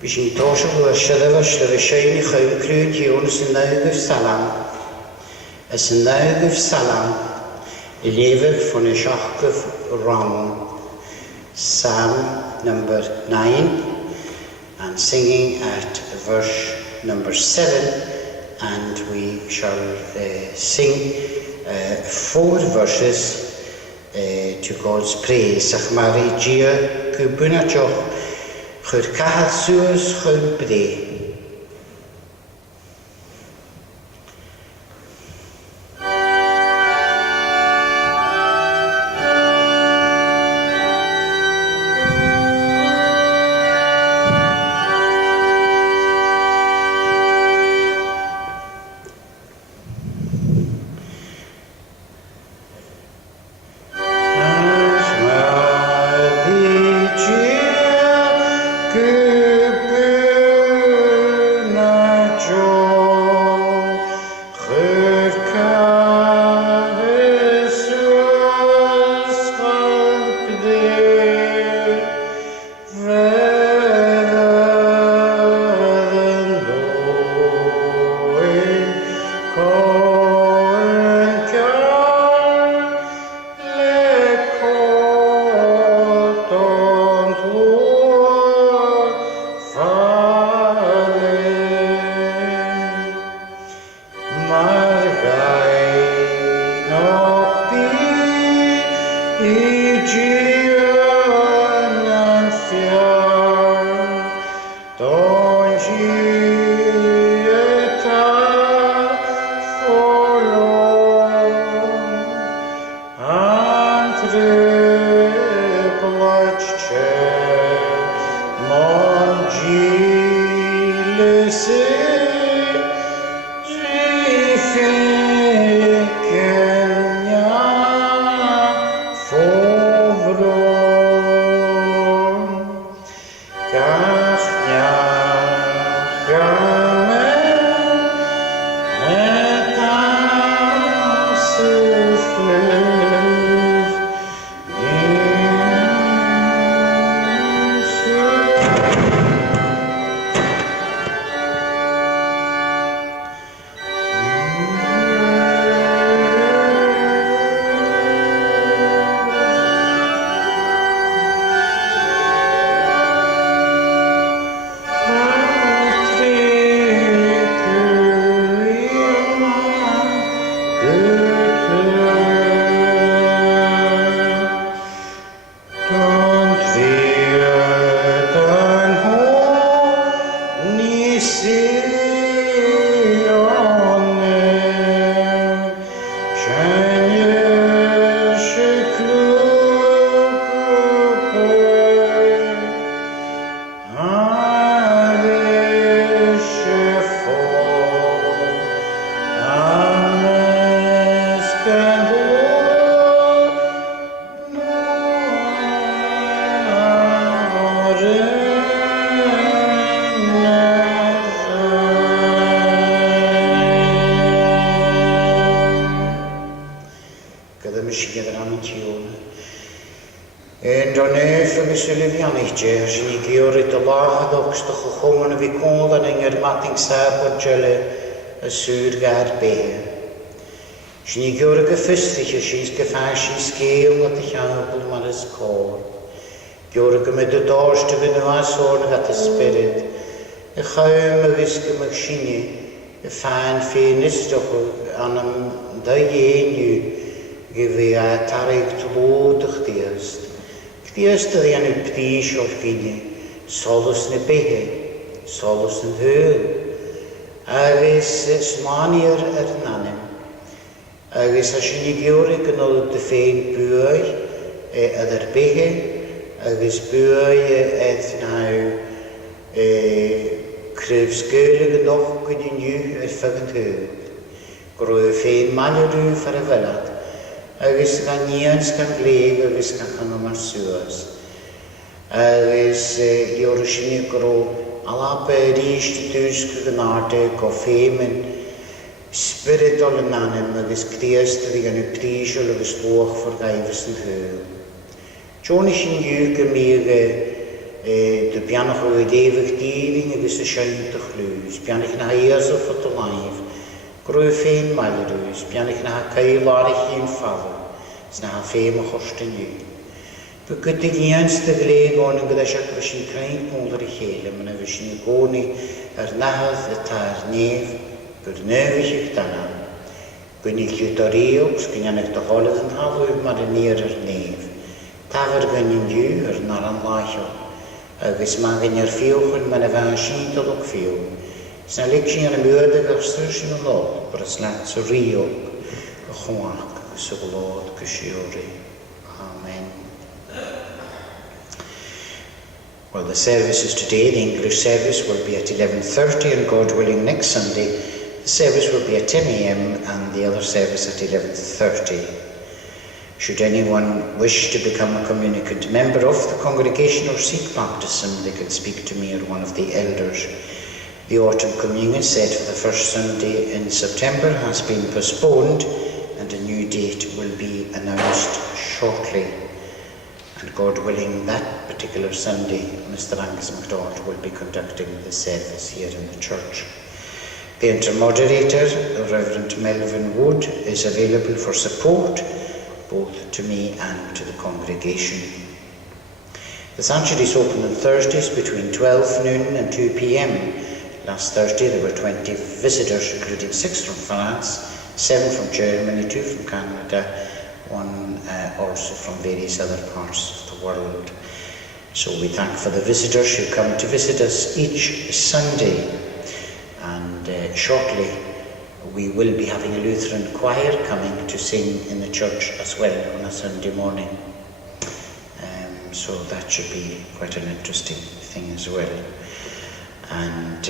Bishing Tosha was Shadavash, the shiny home crude Jonas and Nauguf Salam. As a Nauguf Salam, the lever from a Shachkov Ramon, Psalm number 9, and singing at verse number 7, and we shall sing 4 verses to God's praise. Ach Mari Gia Kubunachoch. Chur cahal suas chur bde. Sni gyr gefystig she's gefashy scale at the chapel man is called. Gyr met the doors to the noasor at the spirit. A chaum a whisk machine, a fan fairness to an the you give a tarik to load of dearest. Dearest to the anuptish or fine, solus ne behe, solus and hurl. Agus smanier nanim. Agus a sin gyri gynnodd dy ffein bwy yr behe, agus bwy now cryf sgwyr gynnodd gynnu niw ffygyn hwyl. Grwy ffein malyrw far y felad, agus gan nians gan gleg agus gan chanom ar sŵas. Agus gyri sin gro alape rist dwysg gynarte go ffein spiritual nanem agus Christ die gan prisel agus toog for gaivers en heul. Jonas in Juke meer de pianach o David Deering agus a Schaintach Luz, pianach na Easa for the life, Grufein Malruz, pianach na Kailarich in Father, sna Fame Hostin. But good the Gians the Gleg on and the Shakrish Crain Molder Halem and a Vision Goni, Nahath, the Tar Nave, good Nervish Dana. Gwnig Utoriox, Gynnig the Holland and Havu Marineer Nave. Taver Gwynin Diw nar an Lachio. Agus magin fiochun man a bhean sin dolog fio. Sna lig sin an myrde gastur sin an lod, but a slant so riog, a chwag, so glod, gushiori. Amen. Well, the services today, the English service will be at 11:30 and God willing next Sunday, the service will be at 10 a.m. and the other service at 11:30. Should anyone wish to become a communicant member of the congregation or seek baptism, they can speak to me or one of the elders. The autumn communion set for the first Sunday in September has been postponed and a new date will be announced shortly. And God willing, that particular Sunday, Mr. Angus MacDonald will be conducting the service here in the church. The intermoderator, the Reverend Melvin Wood, is available for support both to me and to the congregation. The sanctuary is open on Thursdays between 12 noon and 2 p.m. Last Thursday there were 20 visitors, including 6 from France, 7 from Germany, 2 from Canada, 1 also from various other parts of the world. So we thank for the visitors who come to visit us each Sunday. And shortly we will be having a Lutheran choir coming to sing in the church as well on a Sunday morning. So that should be quite an interesting thing as well. And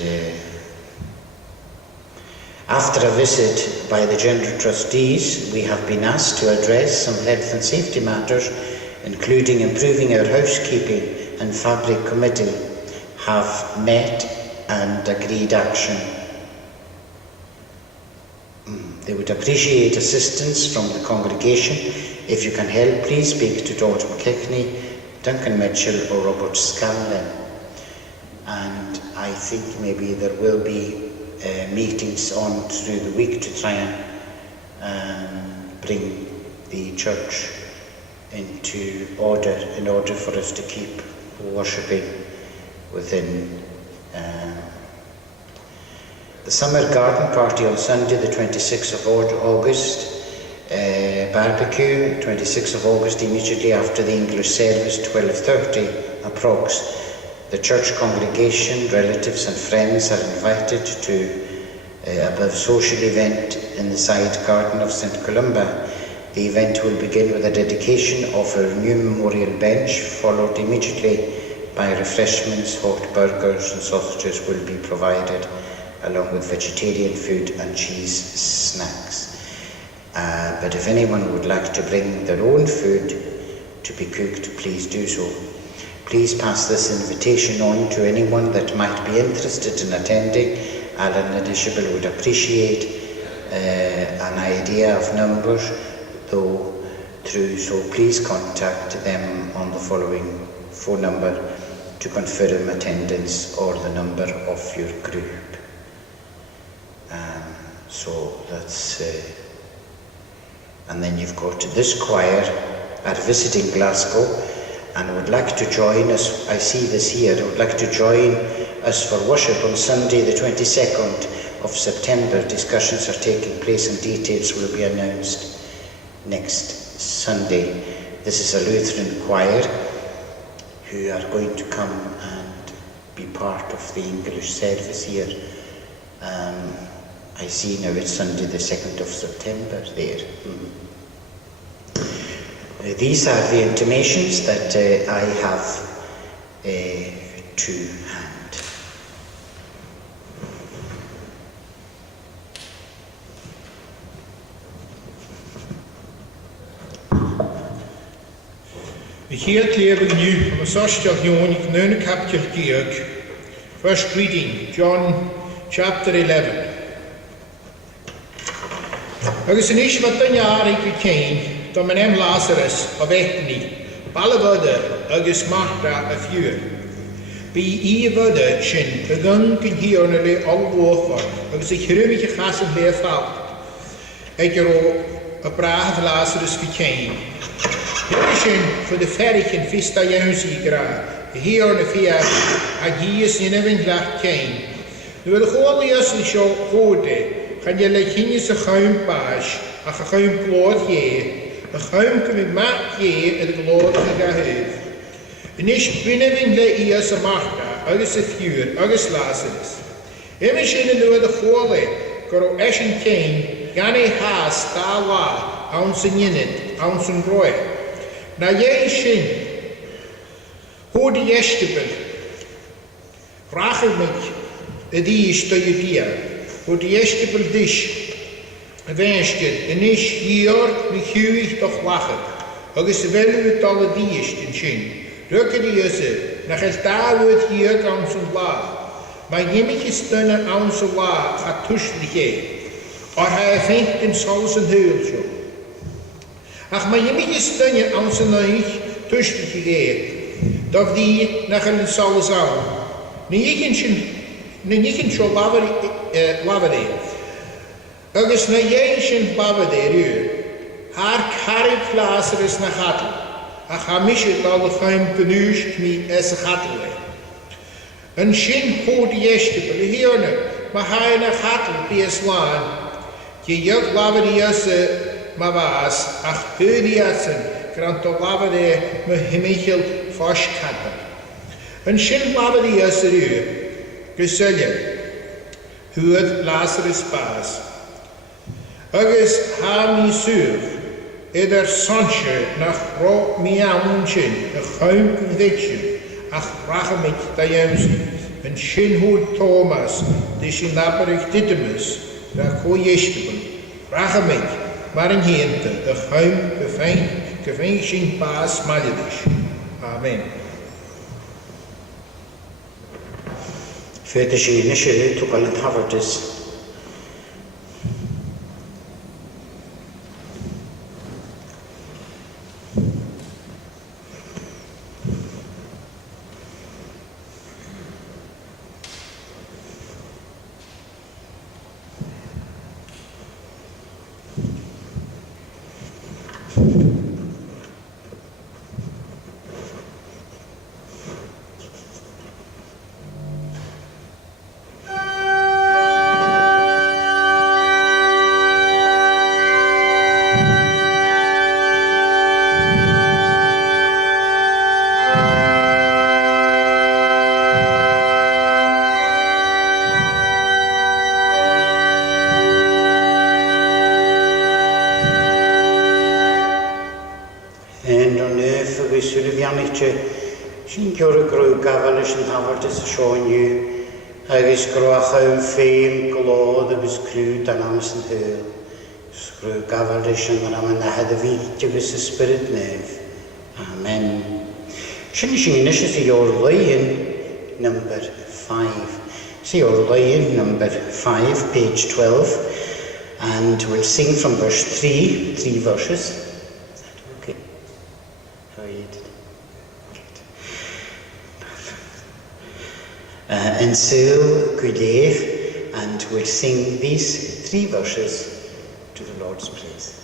after a visit by the General Trustees, we have been asked to address some health and safety matters, including improving our housekeeping and fabric committee have met and agreed action. They would appreciate assistance from the congregation. If you can help, please speak to George McKechnie, Duncan Mitchell or Robert Scanlon. And I think maybe there will be meetings on through the week to try and bring the church into order in order for us to keep worshipping within the summer garden party on Sunday the 26th of August, barbecue 26th of August immediately after the English service 12:30 approx. The church congregation, relatives and friends are invited to a social event in the side garden of St. Columba. The event will begin with a dedication of a new memorial bench, followed immediately by refreshments. Hot burgers and sausages will be provided, along with vegetarian food and cheese snacks. But if anyone would like to bring their own food to be cooked, please do so. Please pass this invitation on to anyone that might be interested in attending. Alan Adishable would appreciate an idea of numbers, so please contact them on the following phone number to confirm attendance or the number of your group. So that's and then you've got this choir are visiting Glasgow and would like to join us. I see this here. Would like to join us for worship on Sunday the 22nd of September. Discussions are taking place and details will be announced next Sunday. This is a Lutheran choir who are going to come and be part of the English service here. I see now it's Sunday the 2nd of September there. These are the intimations that I have to hand. We hear clearly new from a social unique known capital Georg. First reading, John chapter 11. Agus in Ishvat Danyari Cain, Domanem Lazarus of Ethni, Ballavada agus Martha a fiúr. Bí íomhada sin a gan go hiorna le allmhóchar agus a chirúmiche chasan le fácht. Ag a brath Lazarus go céin. Dúir sin fu de ferrichin fista jaunsaí gra, a hiorna fia a gíos inavin leach céin. Nu a chólaíos le seo chóde, chan je le chinis a chaim báis, ach a chaim glód hé, a chaim cymig mat hé a glód a gahydd. Nis binavin le ias a Martha, agus a fiúr, agus Lazarus. Imi sin a nu a chóla, gur o esin céin, gan é haas dá lá, awn sy'n ynyd, awn sy'n roi. Na ie sin, hwyd i ystybl, rachel mig, y ddys do i dia, hwyd i ystybl dys, y fenstyd, yn is ior mi hwy'ch doch lachad, agus y felw dal y ddys yn sin. Rwy'n i ysy, na chael dawyd hiag awn sy'n la, mae gymig ystyn awn sy'n la a tŵsli che. Or hij vindt in sols een heultje. Ach, maar je moet je steunen aan zijn neig tussen gegeven. Dat die naar een sols aan. Niet in zo'n lavere. Agus na jij zijn babade haar karik Lazarus naar gaten. Ach, hij mis het al geen penuust mee als gaten. Een shin hoort de eerste hier maar hij naar gaten bij slaan. Je jog lavadiase mavas, ach hudiasen, grant o lavade me himichel foshkadda. Een shin lavadiase ru, gesulje, huad Lazarus baas. Agus ha mi sur, ider sonche nach ro miaun shin, a chuim conviction, ach rachamik dayemsi, een shin hoed Thomas, die shin laberig didymus, na koeistebel, rachamik, maar een heente, de chuim geveinsing paas malidish. Amen. Fede síne sé tú gal an havertis. Sin ceor grú gafal leis an havertis a seoinniu, agus groacha an féim glód agus clúd an am san húil. Grú gafal leis an am na head a víte agus a spirit nef. Amen. Sin síne is your Lion number 5. See your Lion number 5, page 12, and we'll sing from verse 3 verses. Is that okay? How are you today? And so we live, and we'll sing these 3 verses to the Lord's praise.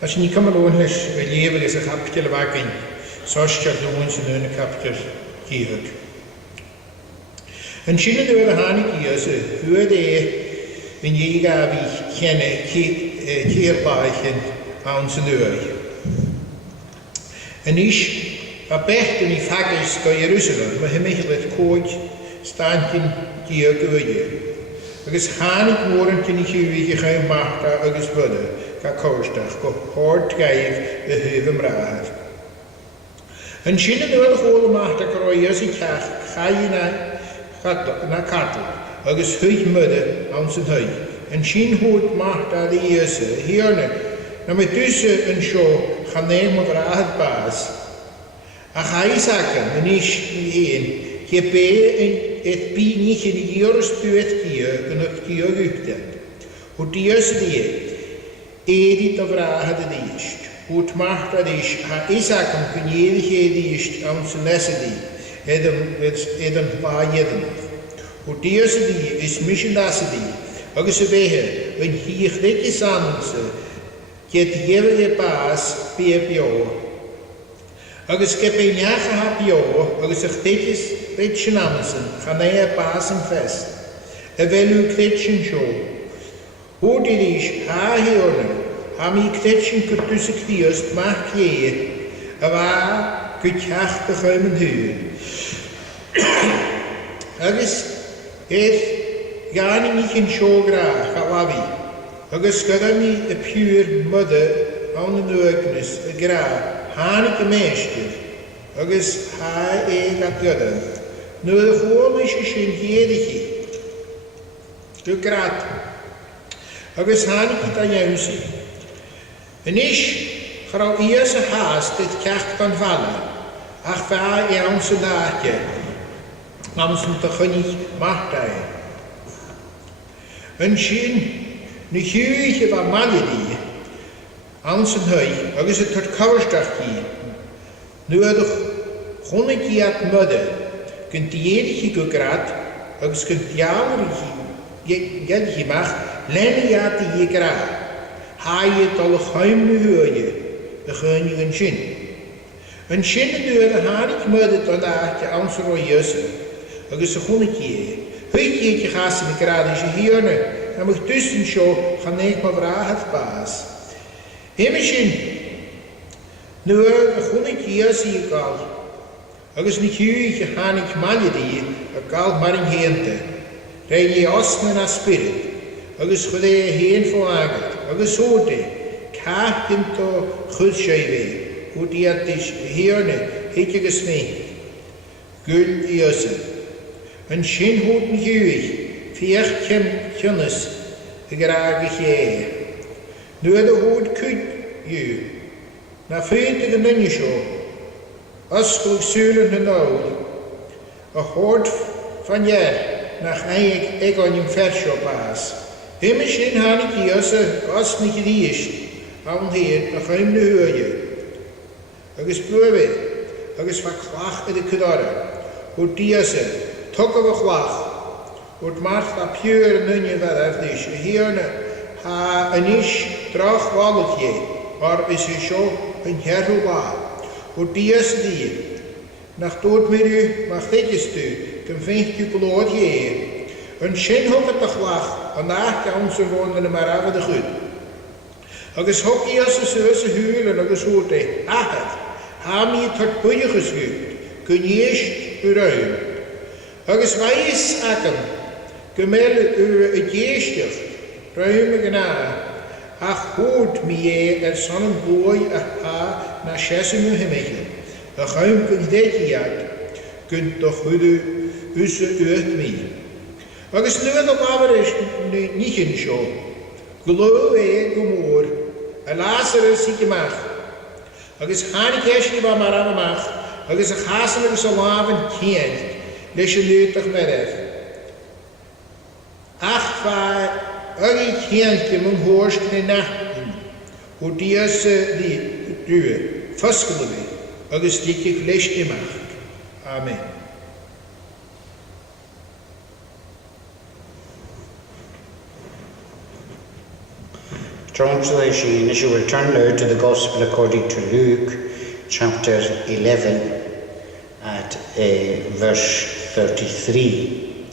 Als je niet kan doen is leven is een kapje wagen, zoals je doen ze een kapje hier. En China door de hanik hier ze hoe de in je gavi kennen keerbaarchen aan zijn deur. En is abecht in die fakkers naar Jeruzalem, maar hij met het koord standje die goeie. Agus hanik morgen in die huwige geen macht agus budde. Ga koostach, go hoort geef de heuven raad. En China door de hele macht dat er je ziet ga je naar katel, agus huig mudde aan zijn huig. En China hoort macht dat de eerste, hierne, na met tussen een show gaan nemen raad baas. Ach hij zaken, en is een, je bij het bij niet in de eerste buurt hier, en het hier uitgedekt. Hoe die eerste die Edith of vragen de dienst. Hoe het macht dat is, ha Isaac een kunjelige dienst aan zijn lessen die, eden waar jeden. Hoe die eerste die is misschien lessen die, ook ze wegen, een hier dikke sanse, get jewige paas bij jou. Ook is heb een jaar gehad jou, ook is echt ditjes, beetje namsen, gaan hij paas en vest. En wel uw klitschen show. Hoe dit is, ha hierne. Ham ik tetchen tussen kwiest mag je, waar kutjach beguimen huur. Agus gar niet in show graag, galavi. Agus gadami a pure mudde aan de neuknis, graag, hanik een meisje. Agus ha gaat gadden. Nu de voormische in jedige. De graad. Agus hanik het aan jou zien. En is vooral eerst haast dit kerk kan vallen. Ach, waar je onze daadje. Namens moet toch niet machtig. En zien, nu huurtje van mannen die. Aan zijn huis, ook is het tot kouwstag hier. Nu er toch gewoon een keer het mudden. Kunt die enige gegraad, ook is kunt je mag, lenen je die je graag. Hij het al geheim hoor je, de gun je een zin. Een zin door de hanik mudde tot aardje aan zijn roeien. Dat is een goede keer. Weet je, je gaat ze graag als je hier nu, dan moet je tussen zo gaan ik maar vragen het baas. Hemmeschen, nu een goede keer zie ik al. Dat is niet huge hanik manje die, dat al maar in heente. Rij je osmen naar spirit. Dat is goed heen verlagerd. Dat is zo de. Kaarten to goedschijven. Hoe die het is hierne, heet je gesmeed. Guld eerste. Een schijn hoed niet huig. 4 kennis. Graag je. Nu de hoed kunt je. Na 40 dingen zo. Als ik zullen en oud. Een hoort van je. Nach eigenlijk ik aan je verschopaas. Hemels in hanik eerste, als niet die is. Aan hier, dan ga je hem de hoor je. Dat is proeven. Dat is wat klaag in de kudde. Hoe die is het. Tokken we klaag. Hoe het maakt dat pure nunje wat het is. Hier ha een is traag walletje. Maar is het zo een herroebaar. Hoe die is die. Nach dood met u, mag dit is u. Dan vind je bloed hier. Een schijn hoog het de lach. En daar kan onze wonen maar af de goed. Dat is ook eerst een huur en dat is goed. Ach, ham je tot boeien geschuurd. Kun je eerst uruim. Dat is wijs akken. Gemelde u het jeestje. Ruime genade. Ach, goed mij er zo'n boei aha naar 6 uur hemel. Dat ruim kunt dit jaar. Kunt toch goede usse uit mij. Dat is nu dat maar is niet in show. Geloof ik gemoor. En Lazarus ziet je mag. Dat is geen kerstje wat maar aan mag. Dat is een gaselijke salaven kind. Les je nu toch met het. Ach, waar een kindje mijn hoorst in de nachten. Hoe die is die duur. Vastgeloven. Dat is die je vlees in mag. Amen. Translation, as you will turn now to the Gospel according to Luke, chapter 11, at verse 33,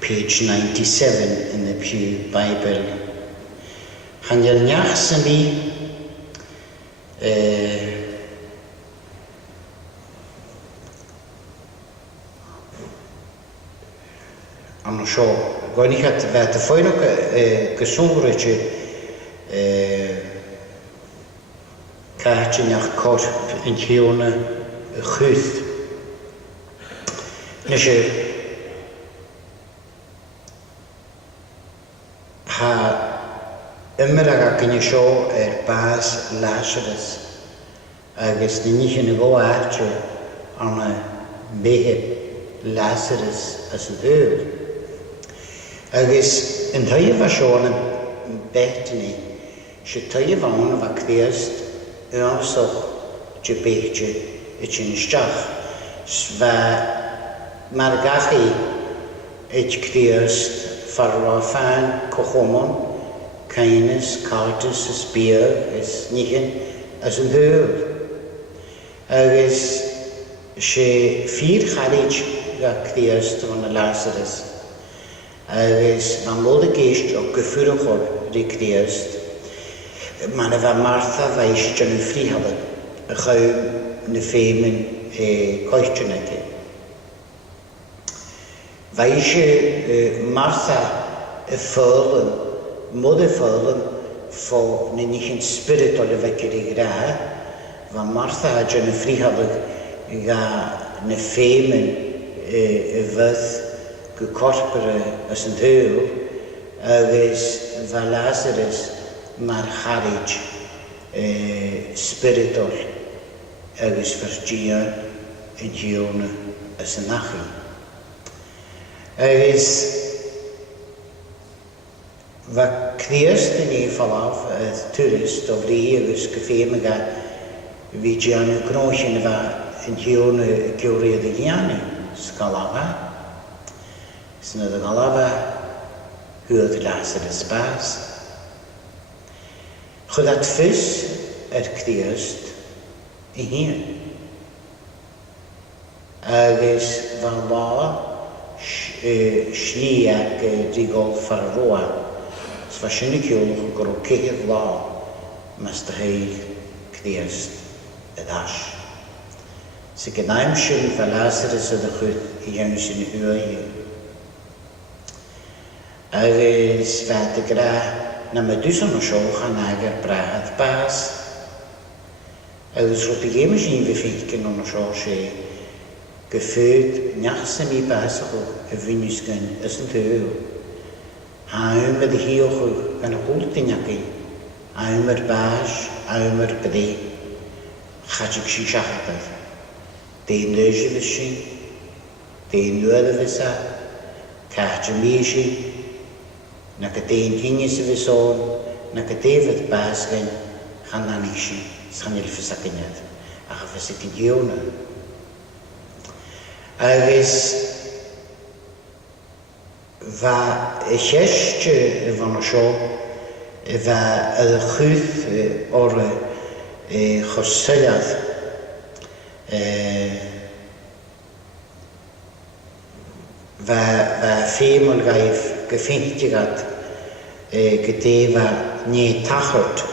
page 97 in the Pew Bible. Hanel Nyachsami, I'm not sure. Going to get the final gesungritje kaartje naar korp in Gione Guth. Dus je ha immer kan je zo baas Lazarus agus niet in go aartje aan een beetje Lazarus as een deur. Agus in thuie was zo'n Bethany, je thuie van wat kweest, aanzog je beetje het in stach. Zwa maar gachi het kweest voor van kochomon, keines kartes is bier is niet als een deur. Agus je vier garage dat kweest van Lazarus. Agus van mode geest ook gevoelig die kweest. Maar van Martha wees je een vrie hadden. Gauw een femen kochtjenetje. Wees je Martha vullen, mode vullen voor een niet spirituele wekkere graag. Van Martha had je een vrie hadden ga een femen wat gekorperen als een deur, agus van Lazarus maar harij spiritual, agus vergien en gione als een nachi. Agus wat kweest in ieder geval af, als toerist of de heerlijks gefemen gaat, wie je aan uw knootje waar en gione keurie de giane scalava. Snel de galava huurt Lazarus baas. Godat vis kweest in hier. Agus van waar schliak die golf verroa. Het was een keer gerokeerd la, maar de heel kweest het as. Ze genaamschen van Lazarus de goed juist in de huur. Agus wat de graag naar Medusa nog zo gaan naar praat baas. Agus op de gegeven we vinken nog zo ze gevoeld nachts en die baas ook vinnisken is een deur. Hij met de heel kan goed in jakken. Hij met baas, hij met bedie. Gaat ik zien zeggen. De neuze we zien, de noorden we zijn, kaartje meisje. Na kateen gingen ze we zo, na kateen het baasgen, gaan dan niet zien. Ze gaan jullie verzakken net. Ach, we zitten jone. Agus, waar een gestje van een show, waar een goed or gezellig, waar veel geef gevindt gaat, gedeva niet tachert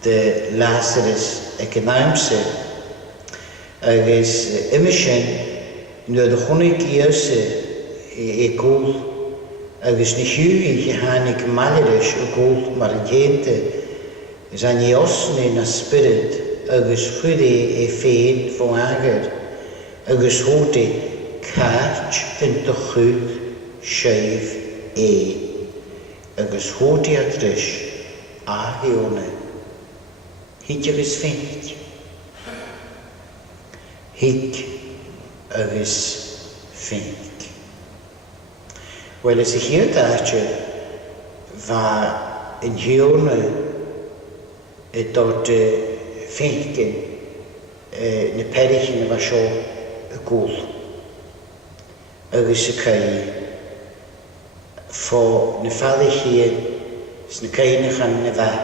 de Lazarus economische, agus immerschen nu de honnikiese ecool, agus niet juist gehanik malerisch ecool, maar gente zijn jossen in een spirit, agus goede feen van ager, agus hote kaart in de goed schijf agus hóti adris a hione hik agus fint hik agus fint. Wel is ik hier daadje waar in hione tot finken ne perichin was zo cool agus ik voor de valligheid is de kleine gaan in de weg.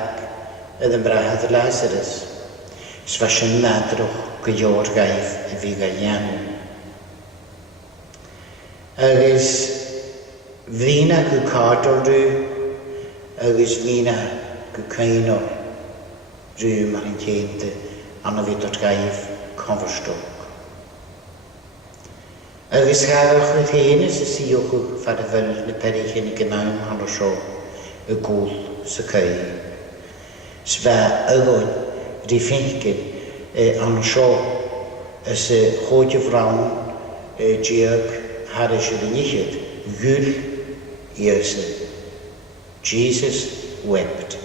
yn brahad Lazarus. Sfas yn nadroch gydior gaif y fi gael iawn. Agus Vrina gu cador rw, agus vrina gu cainor rw mar yn teinte anna fi dod gaif converstog. Agus gael chwyd hyn ys y siwch far y fel na perich yn y gynawn han o sio y gwl sy cael. Sfa ygon rifengen an o sio ys y chod y frawn diag haris y ddynnychyd gwyl Jesus wept.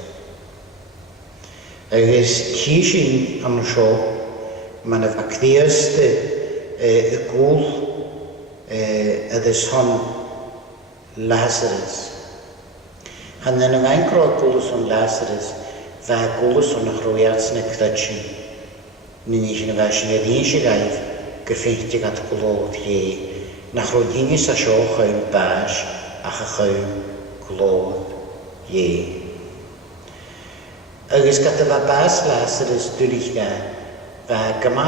Agus hísin an seo man a bhacríosta y gŵl ydys hon Lazarus. Han yn y fain gro gŵlus hon Lazarus fa gŵlus hon ych rwyad sy'n y cydyn. Nyn i sy'n y fasyn y ddyn sy'n gaif gyffeintig at glod ie. Nach roedd hynny'n sa sio chawm bas ach a chawm glod ie. Agus gata fa bas Lazarus dwrych da fa gyma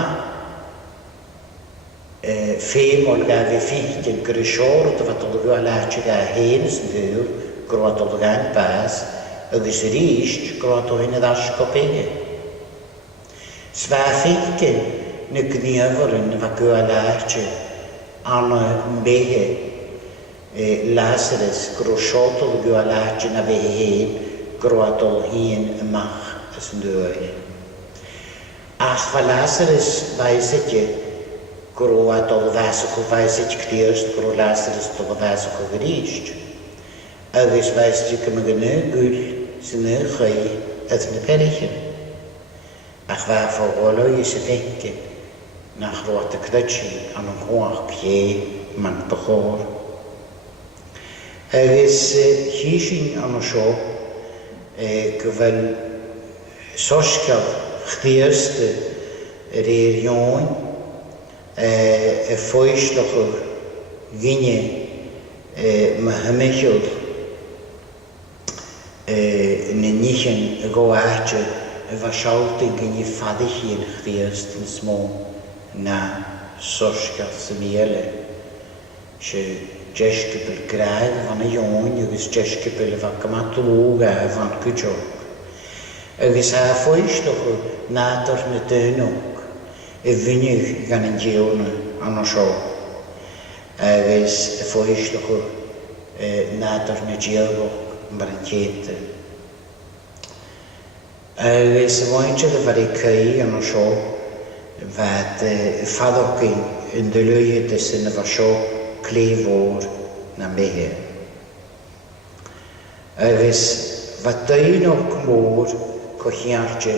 ffeim o'r ga fi ffeint yn gyda sior o dyfa dolwg o alatio ga hen ys yn gwyl gro dolwg an bas agus yr eist gro dolwg yn y ddasgo pege. Sfa ffeint yn y gniafr yn y fa gwy alatio anna mbege Lazarus gro siotol gwy alatio na fe hen groadol hyn ymach ys yn dwy. Ach fa Lazarus faeset je groadol faswch o faeset cdiast gro Lazarus dol o faswch o gyrist. Agus faeset je gymig yn y gwyl sy'n y chai yd yn y perichyn. Ach fa ffogolo i sy'n fengen na chroad y cdydsin an yn chwach ie man bachor. Agus hysyn an o sio gyfel sosgol chdiast yr eirion y ffwysloch o'r gynnu mahymechol yn nichen y goatio y fasialt yn gynnu ffadich i'n chdiast yn små na sosgol sy'n miele sy'n Jeshkipel graag van een jongen, dus Jeshkipel van kamatologa van kujok. Agus a foistoch nator na dynnog, vinnig gan een djeone an o sio. Agus foistoch nator na djeolog mar een tjente. Agus vointje de var ik kai an o sio, wat fadokking in de luie tussen de sio cleifwr na mehe. Agus fa dyn o'r cmwr cochiartio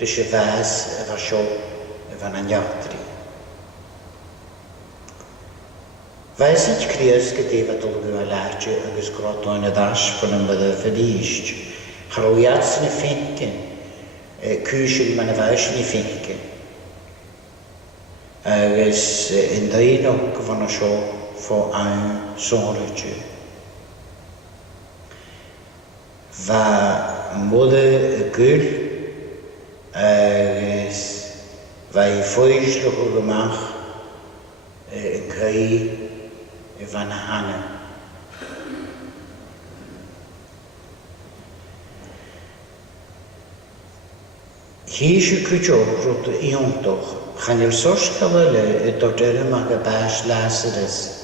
dys y fas y fa sio y fan aniadri. Fas i'ch crias gyda fa dolgw a lartio agus groto yn y ddasg yn ymwyd y ffydist. Charwiad sy'n y ffengen, cwysyn ma'n y fas yn y ffengen. Agus yn dyn o'r gyfan o sio for ein sorge. Va moeder gul is wij voidselig gemach kai van Hanne. Hier is kujo rot iontoch. Gaan je sorskavele tot er mag baas Lazarus.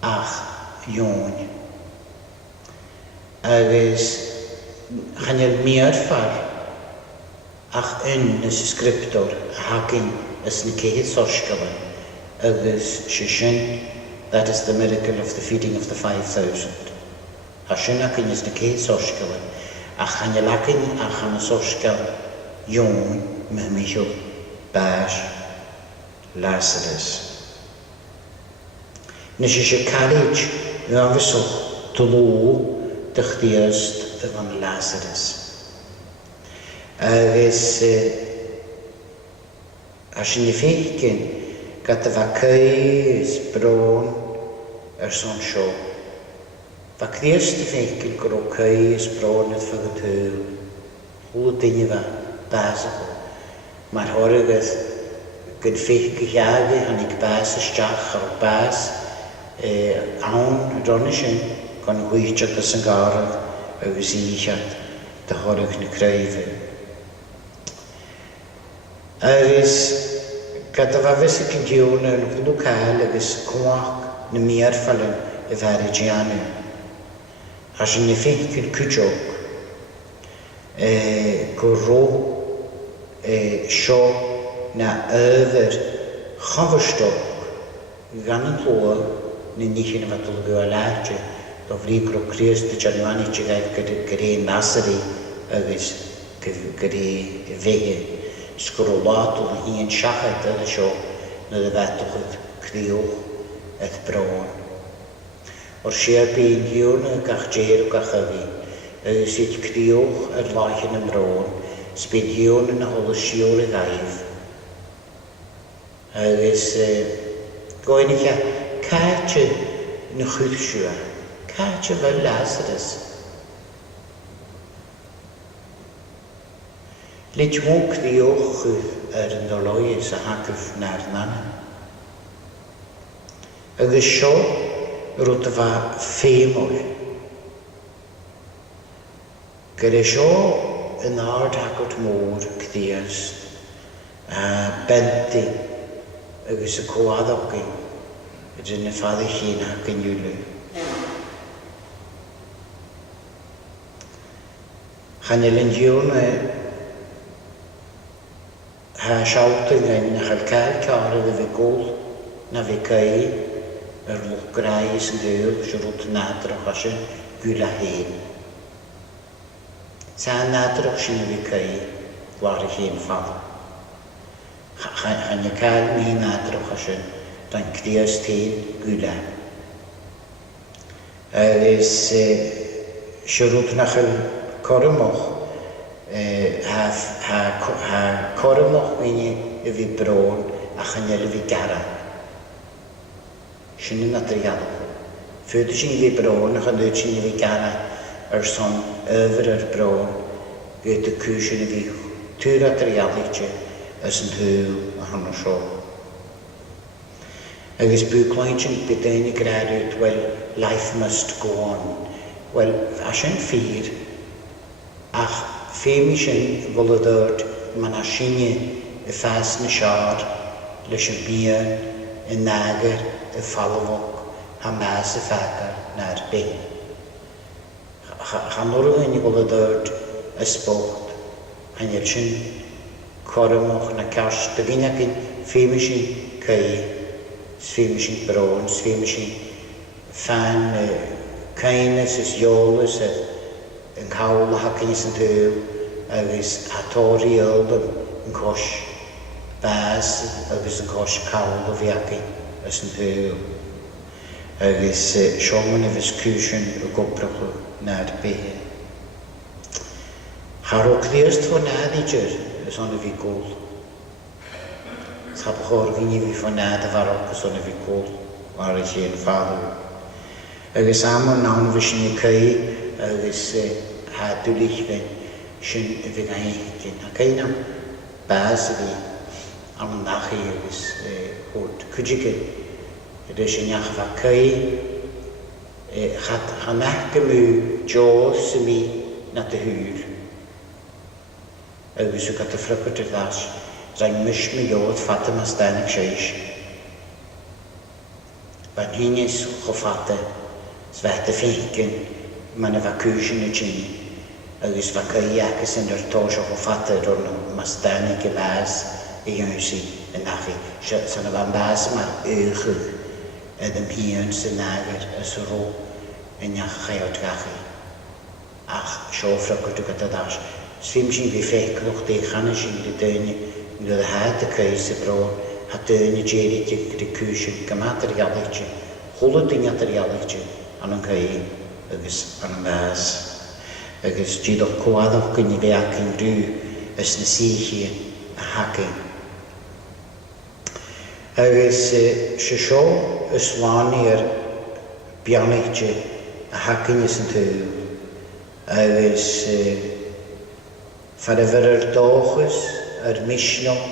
Ach, jong. Agus, gaan je meer var. Ach, is scriptor, hakin, is een keer sorskelen. Agus, shishin, that is the miracle of the feeding of the 5,000. Hashin hakin is een keer sorskelen. Ach, gaan je lakin, ach, gaan je sorskelen. Jong, me michel, baas, Lazarus. Nes eisiau carriage yw afesoch dlw dychdiast van Lazarus. Agus as yn y ffeicyn gada fa cys bron son sio. Fa cdiast y ffeicyn gro cys bron yd ffag y tyl. Hú daine bheith básacha. Mar thoragad gyn féich gyhiagi hannig bás isteach ar bás awn ronna sin gan hwychad as yn garag agus íchad de thorag na craive. Agus gada bheith yn diwn yn hwnnw cael agus cwach na miarfalyn y fari giannu. As yn féich yn cwjog go ro sio na över chafastog gan yn hlwag na nichin yma dwl gwalarge do frigro Christ Januani gael gyda nasari agus gyda fege sgrolatol hi'n siachad yna sio na ddefetwch criwch eith bron. O'r siar byn hiwn gach jer o gach yfi sydd criwch laich yn ymron sbyn hiwn yn hol y siwr y gaif. Agus goen eich caethe na chwylsiwa, caethe fel Lazarus. Lyd mwyn criwch yn ddoloes a hacif na'r nana. Agus sio rwyd y fa ffeimol. Gyda sio yn ard hagod môr cdiast benti agus y cwadogin ydyn y ffaddi llun ac yn iwlu. Chanel yn diwn ha siawt yn gyn na chael cael carad y fi gol na fi cael lwch grais yn gyr sy'n rwyd nadrach asyn gwyla hen. Sa'n nadrach sy'n fi cael gwar y hen ffad. Chan y cael mi nadrach asyn dan cdias tein gwyla. Agus sy'n rwyd na chael corymwch ha corymwch fyny y fi bron a chanel y fi gara. Sy'n yn adriadol. Fydw sy'n fi bron a chanel sy'n fi gara son over bron gyda cwysyn fi tŵr adriadol as yn hwyl a hanno sio. Agus bwclaen sy'n bydain I gradwyd, well, life must go on. Well, as yn ffyr, ach ffeimi sy'n volodord man a syni y ffas na siar leis y bian y nagar y falwog ha mas y ffagar na'r bein. Chanwr yn I volodord y sport hanner sy'n corymwch na cars dy gyn ac yn ffeimi sy'n cael sfeimi sy'n bron, sfeimi sy'n fan kindness is yolas yn cawl a hacynys yn tyw agus a tori album yn cos bas agus yn cos cawl o fiaci as yn tyw agus sioman efys cwysyn y gobrach na'r behe. Harwch ddiast fo nadidr ys ond y fi gwl. Sap chor fi'n I fi ffynad y farog ys ond y fi gwl war I lle yn ffadw. Agus am o'n nawn fy sy'n I cei agus ha dwlich fe'n sy'n y fi gael hyn. Ac ein am bas y fi am yn dach I agus hwrt cwdigyn. Ydw sy'n iach fa cei chanach gymw jos y mi na dy hwyr. Agus yw gata ffrygwyd i'r ddas. Rhaid mysh mi iodd ffata mas danig seis. Ba'n hynys cho ffata, sfeta ffeicyn, ma'n y fa cwysyn y gyn. Agus fa cei acus yn yr tos o ffata rhwng mas danig y bas I ynsi yn nachi. Sa'n y fan bas ma ylchwyd ydym hi'n sy'n nagar ys y ro yn iach chaiod gachu. Ach, sio ffrygwyd y gata das. Sfim sy'n fi ffeiclwch de chana sy'n dy dynnu gyda had y cais y bron ha dynnu geri gyda cwysyn gymat yr ialig hwla dyn yr ialig an yn cael agos an yn bas agos gyddoch cwaddoch gyn I fe ac yn rhyw ys na sichi a hacyn agos sio ys wani ar bianig a hacyn ys yn tyw agos Far dóchas mishnach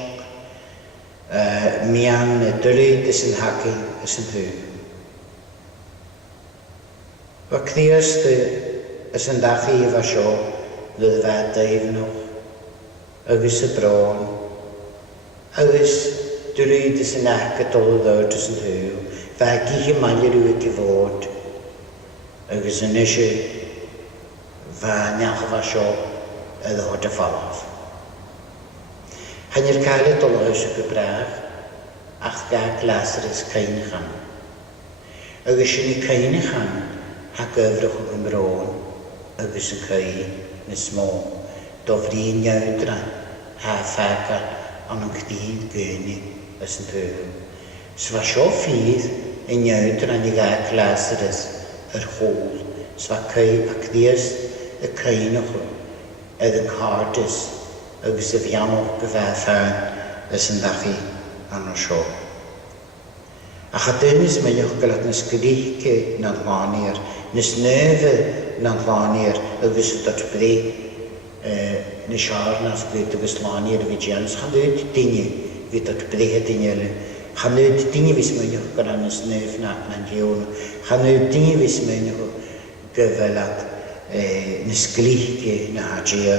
mian dulid is an haki is an hu. Wa cniast is an dachi eva sio lyd fad daifnoch agus y bron agus dulid is an haki dol ddod is an hu. Fa gich malir yw ag i fod agus yn eisiau fa niach eva sio y ddod y falaf. Hanner cael y dolwys y gybrach, ach ga glasrys cainachan. Agus yn ei cainachan, ha gyfrwch o Gymroon, agus yn cael nes mô, dofri'n iawdra, ha ffaga, ond yn cdyd gynnu ys yn pwyl. Sfa sio ffydd yn iawdra ni ga glasrys yr hôl, sfa cael ac ddias y cainach edd yn cardys, agus y fiamol gyfathau'n ys yn dachi anna sio. A chadynys mynnwch galat nes gydych na'n llanir, nes nefe na'n llanir agus y dod bri nes arnaf gyd agus llanir fi jans. Chanwyd dynnu fi dod bri y dynnu. Chanwyd dynnu fys mynnwch galat nes nef na'n diwn. Chanwyd dynnu fys mynnwch gyfelad nes gydych na hadia.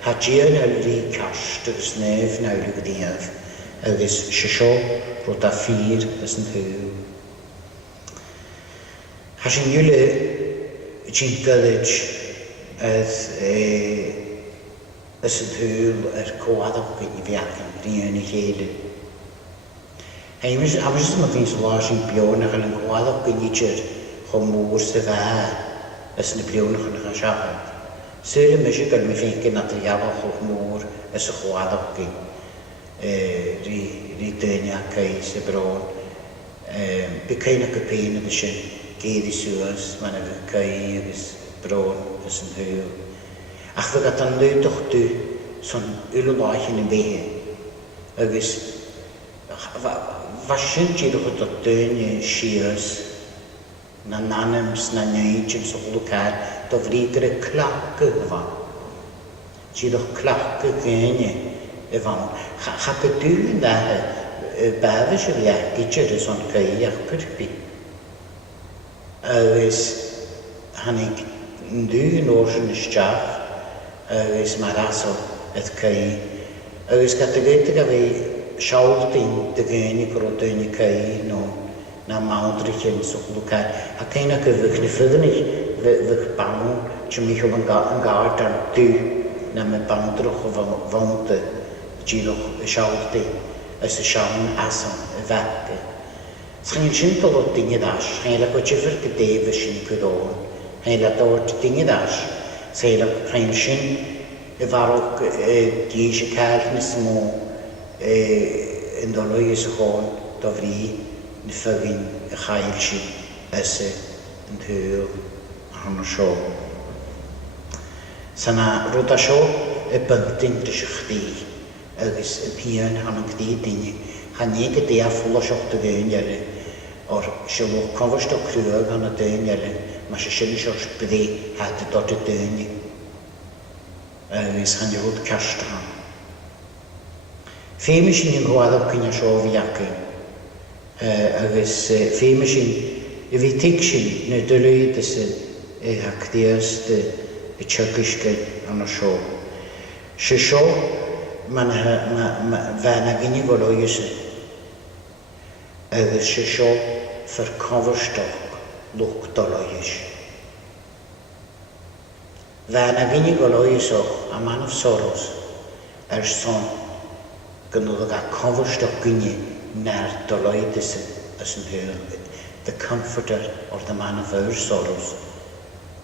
Hadia na ri cast agus nef na uli gyddiaf agus sio rwyd a ffyr ys yn hyw. Has yn ywle ydyn gyllid ys yn hyw coadog gyn i fiacyn rhan i cheile. Amys yma fi'n slas yn bion ac yn coadog gyn i tyr chom môr sy'n fa ys yn y bion ac yn y siarad. Sŵl y mysio gael mi ffeincio nad y iafach o'ch môr ys y chwadog gyn. Ri dynnu ac eis y bron. By cain ac y pein ag ysyn gyd i sŵas, ma'n efo cain agos bron ys yn hyw. Ach fe gatan lwyd o'ch dwi, son yl o laich yn y behe. Agos, fasyn gyrwch o dod dynnu sias, na nanams, na neidjum, so lwcar, do vriger y clac yfa. Gyrwch clac gynnu yfa. Chap y dwi'n da bafys y fiach gyda'r son cael a'ch pyrpi. Agos, hannig dwi'n oes yn ysdiach, agos mae'r aso edd cael. Agos gata gyda gael siawl dyn dy gynnu gro dyn i cael no na mawdrych yn so lwcar. A cael ac yfych ni ffyddnig fych bawn, ti'n mich o'n gard ar dwi na me bawndrwch o fawnd gyrwch y siawl di ys y siawn asan y fag. Schain sy'n dod o dyngu das, chain ag o gyfer gydef y sy'n gwyddo'n, chain ag o dyngu das, chain sy'n y farog gys y cael nes mô yn doloi ys y hôn do fri ni ffygin y chael sy'n ys yn hyl hanno sio. Sana rwyd a sio y byntin dys y chdi, agos y pian han yn gdi dynnu. Han ni gyda a ffwl o sioch dy gyn jere, o'r sio confyrst o crwag han y dyn jere, ma sio sy'n sioch byddi had y dod y dynnu. Agos han ywyd cast han. Femi sy'n yn hwad cyn a sio fi acyn. Agos femi sy'n y fi tig sy'n na dylwyd ys y hacdias y tjygysgyn an y sio. Sio ma'n fan ag unig o loes agos sio fyr confyrstoch lwc do loes. Fan ag unig o loes och a man of soros son gynnwyd ag a confyrstoch gynnu na'r do loed ys yn hyl. The comforter or the man of our sorrows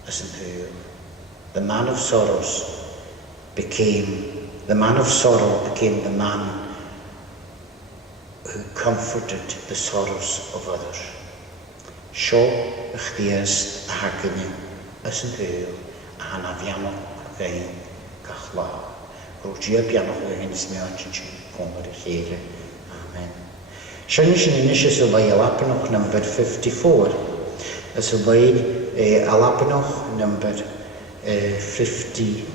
ys yn hyl. The man of sorrows became the man who comforted the sorrows of others. Sio ych diast a hagynnu ys yn hyl a hana fianol gain gachla. Rwy'n bianol gain ysmion sy'n cwmwyr i cheile. Amen. Sian sy'n unisys o lai alapanoch number 54. Ys o lai alapanoch number 54.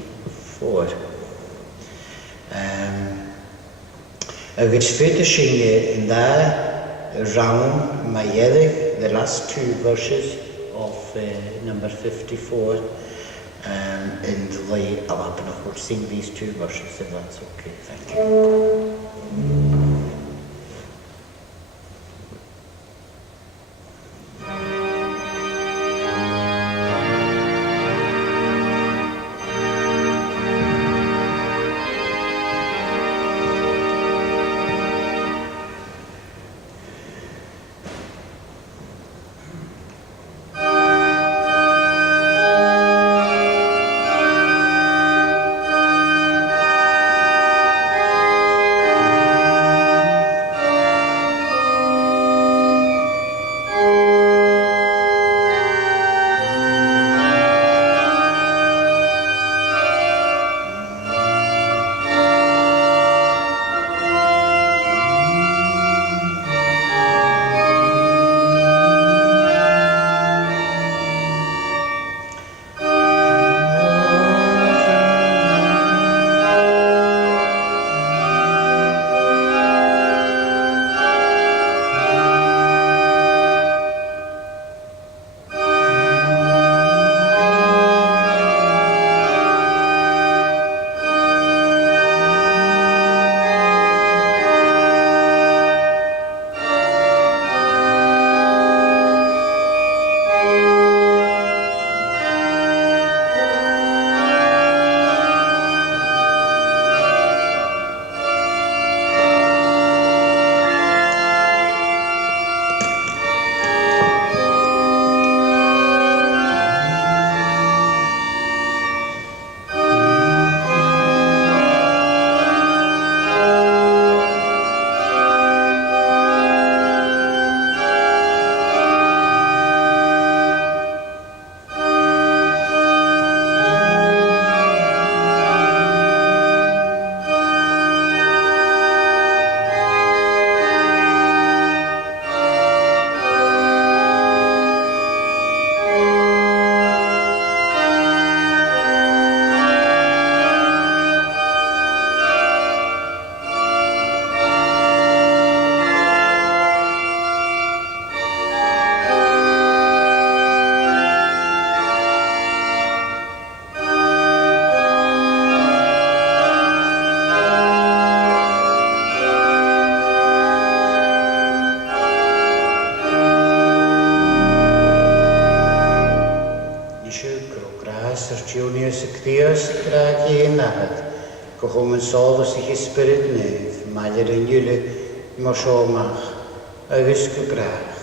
Agus fyd singe in that round Mayedig, the last two verses of number 54, in the Alabama. We'll sing these two verses if that's okay. Thank you. Chum an sálas i Ysbryd Nef, maidir yn ywle mor siomach, agus go grach.